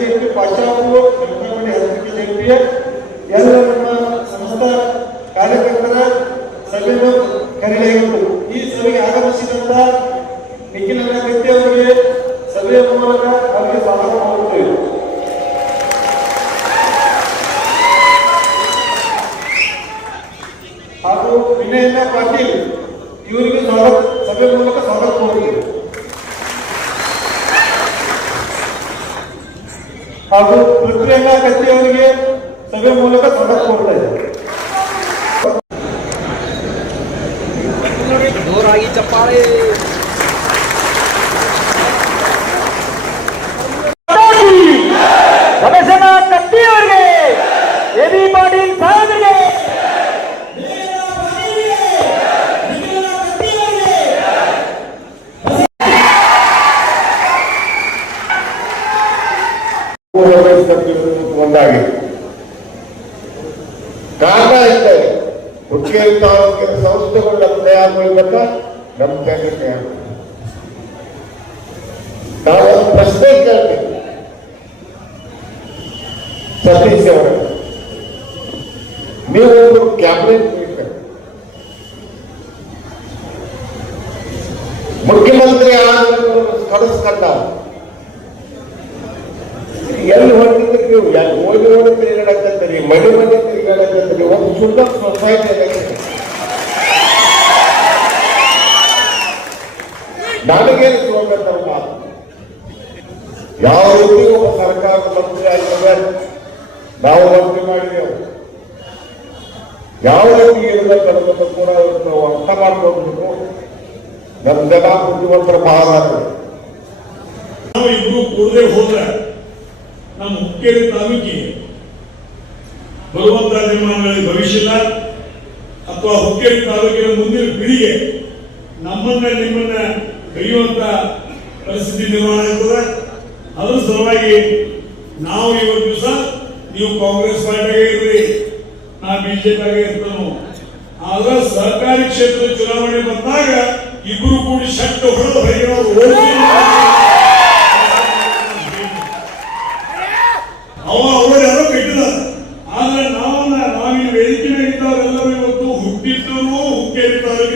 ಜಯಂತಿ ಪಾಶ್ಚಾತ್ಯರು ಲಕ್ಷ್ಮೀಮಣಿ ಎಲ್ಲ ನಮ್ಮ ಸಂಸ್ಥಾ ಕಾರ್ಯಕರ್ತರ ಸಭೆಯನ್ನು ಕರೆಯಲಾಗಿತ್ತು ಈ ಸಭೆಗೆ ಆಗಮಿಸಿದಂತ ನಿಖಿಲ ಗಟ್ಟಿ ಅವರಿಗೆ ಸಭೆಯ ಮೂಲಕ ಅವರಿಗೆ ಸ್ವಾಗತ ಮಾಡುತ್ತೇವೆ. ಹಾಗೂ ವಿನಯನ ಪಾಟೀಲ್, ಇವರಿಗೆ ಸ್ವಾಗತ ಸಭೆ ಮೂಲಕ ಸ್ವಾಗತ ಮಾಡುತ್ತೇವೆ ಹಾಗೂ ಪೃಥ್ವಿಯನ್ನ ಕತ್ತಿ ಅವರಿಗೆ ಸಭೆ ಮೂಲಕ ಸ್ವಾಗತ ಕೊಡ್ತಾ ಇದ್ದಾರೆ ಒಂದಾಗಿ ಕಾರಣ ಇರ್ತದೆ ಹುಟ್ಟಿಗೆ ತಾಲೂಕಿನ ಸಂಸ್ಥೆಗಳು ನಮ್ಮ ತಯಾರು ಮಾಡಬೇಕಾ ನಮ್ಮ ಕೈಗೆ ತಯಾರು ನಾವು ಒಂದು ಪ್ರಶ್ನೆ ಕೇಳ್ತೇವೆ ಸತೀಶ್ ಅವರ ನೀವು ಒಬ್ಬರು ಕ್ಯಾಬಿನೆಟ್ ಮಿನಿಸ್ಟರ್ ಮುಖ್ಯಮಂತ್ರಿ ಆಡಳಿತ ಕಳಿಸ್ಕೊಂಡ ಎಲ್ಲಿ ಹೊರಟಿದ್ರೆ ನೀವು? ಎಲ್ಲಿ ಓದಿ ಓದಿ ಮಡಿ ಮನೆ ತಿರುಗಾಡಕತ್ತೀರಿ ಒಂದು ಸುಂದರ ಸೊಸೈಟಿ ನನಗೇನು ಮಾತು? ಯಾವ ರೀತಿ ಒಬ್ಬ ಸರ್ಕಾರದ ಮಂತ್ರಿ ಆಗ್ತದೆ ನಾವು ಮಂತ್ರಿ ಮಾಡಿದೆವು. ಯಾವ ರೀತಿ ಇರಬೇಕು ಅನ್ನೋದನ್ನು ಕೂಡ ಅರ್ಥ ಮಾಡ್ಕೊಳ್ಬೇಕು. ನಮ್ಮ ಜನ ಬುದ್ಧಿವಂತರ ಬಹಳ. ನಾವು ಇಬ್ಬರು ಹೋದ್ರೆ ನಮ್ಮ ಹುಕ್ಕೇರಿ ತಾಲೂಕಿಗೆ ಬರುವಂತ ದಿನಮಾನಗಳಲ್ಲಿ ಭವಿಷ್ಯ ಇಲ್ಲ ಅಥವಾ ಹುಕ್ಕೇರಿ ತಾಲೂಕಿನ ಮುಂದಿನ ಪೀಳಿಗೆ ನಮ್ಮನ್ನ ನಿಮ್ಮನ್ನ ಕರೆಯುವಂತ ಪರಿಸ್ಥಿತಿ ನಿರ್ಮಾಣ ಆಗ್ತದೆ. ಅದರ ಸಲುವಾಗಿ ನಾವು ಇವತ್ತು ದಿವಸ ನೀವು ಕಾಂಗ್ರೆಸ್ ಪಾರ್ಟಿಯಾಗೇ ಇರ್ರಿ, ನಾ ಬಿಜೆಪಿಯಾಗೆ ಇರ್ತಾನು. ಆದ್ರೆ ಸಹಕಾರಿ ಕ್ಷೇತ್ರದ ಚುನಾವಣೆ ಬಂದಾಗ ಇಬ್ಬರು ಕೂಡಿ ಶಕ್ತ ಹೊಡೆದು ಹೊರಗೆ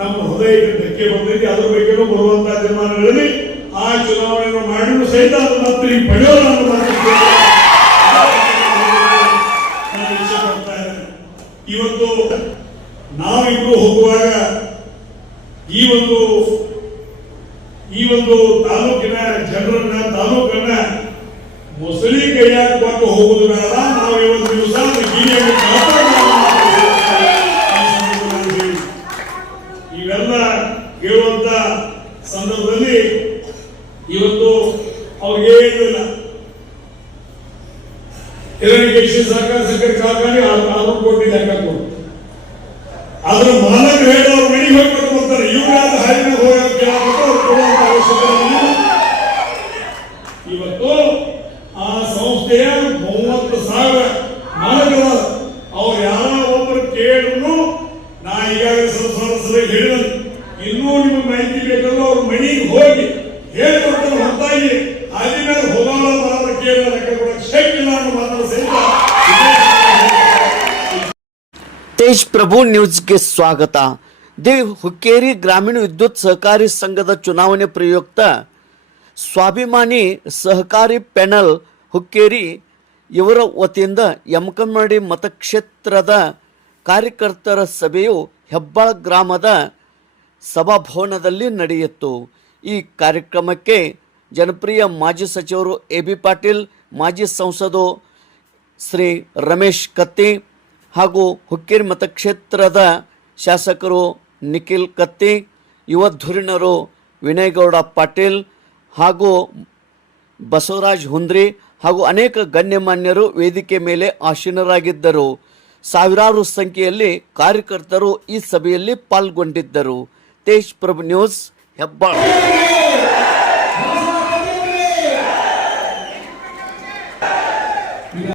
ನಮ್ಮ ಹೃದಯಕ್ಕೆ ಧಕ್ಕೆ ಬಂದಿದೆ, ಅದ್ರ ಬಗ್ಗೆನೂ ಬರುವಂತಹ ತೀರ್ಮಾನಗಳಲ್ಲಿ ಆ ಚುನಾವಣೆಯನ್ನು ಮಾಡಿದ್ರು ಸಹಿತ ಅದು ಮತ್ತೆ ಈಗ. ಇವತ್ತು ನಾವಿಬ್ರು ಹೋಗುವಾಗ ಈ ಒಂದು ಈ ಒಂದು ತಾಲೂಕಿನ ಜನರನ್ನ, ತಾಲೂಕನ್ನ ಮೊಸಳಿ ಕೈಯಾಗ ಕೊಟ್ಟು ಬೇಡ ಇವತ್ತು ಅವ್ರಿಗೆ ಇಲ್ಲ. ಹಿರಣ್ಯಕೇಶಿ ಸಹಕಾರ ಸಕ್ಕರೆ ಕಾರ್ಖಾನೆ ಆರು ಕೋಟಿ ಲೆಕ್ಕ ಕೊಟ್ಟು ತೇಜ್ ಪ್ರಭು ನ್ಯೂಸ್ಗೆ ಸ್ವಾಗತ. ದಿ ಹುಕ್ಕೇರಿ ಗ್ರಾಮೀಣ ವಿದ್ಯುತ್ ಸಹಕಾರಿ ಸಂಘದ ಚುನಾವಣೆ ಪ್ರಯುಕ್ತ ಸ್ವಾಭಿಮಾನಿ ಸಹಕಾರಿ ಪ್ಯಾನಲ್ ಹುಕ್ಕೇರಿ ಇವರ ವತಿಯಿಂದ ಯಮಕಮಡಿ ಮತಕ್ಷೇತ್ರದ ಕಾರ್ಯಕರ್ತರ ಸಭೆಯು ಹೆಬ್ಬಾಳ ಗ್ರಾಮದ ಸಭಾಭವನದಲ್ಲಿ ನಡೆಯಿತು. ಈ ಕಾರ್ಯಕ್ರಮಕ್ಕೆ ಜನಪ್ರಿಯ ಮಾಜಿ ಸಚಿವರು ಎ ಬಿ ಪಾಟೀಲ್, ಮಾಜಿ ಸಂಸದರು ಶ್ರೀ ರಮೇಶ್ ಕತ್ತಿ ಹಾಗೂ ಹುಕ್ಕೇರಿ ಮತಕ್ಷೇತ್ರದ ಶಾಸಕರು ನಿಖಿಲ್ ಕತ್ತಿ, ಯುವ ಧುರೀಣರು ವಿನಯಗೌಡ ಪಾಟೀಲ್ ಹಾಗೂ ಬಸವರಾಜ್ ಹುಂದ್ರಿ ಹಾಗೂ ಅನೇಕ ಗಣ್ಯಮಾನ್ಯರು ವೇದಿಕೆ ಮೇಲೆ ಆಸೀನರಾಗಿದ್ದರು ಸಾವಿರಾರು ಸಂಖ್ಯೆಯಲ್ಲಿ ಕಾರ್ಯಕರ್ತರು ಈ ಸಭೆಯಲ್ಲಿ ಪಾಲ್ಗೊಂಡಿದ್ದರು. ತೇಜ್ ಪ್ರಭು ನ್ಯೂಸ್ ಹೆಬ್ಬಾಳ.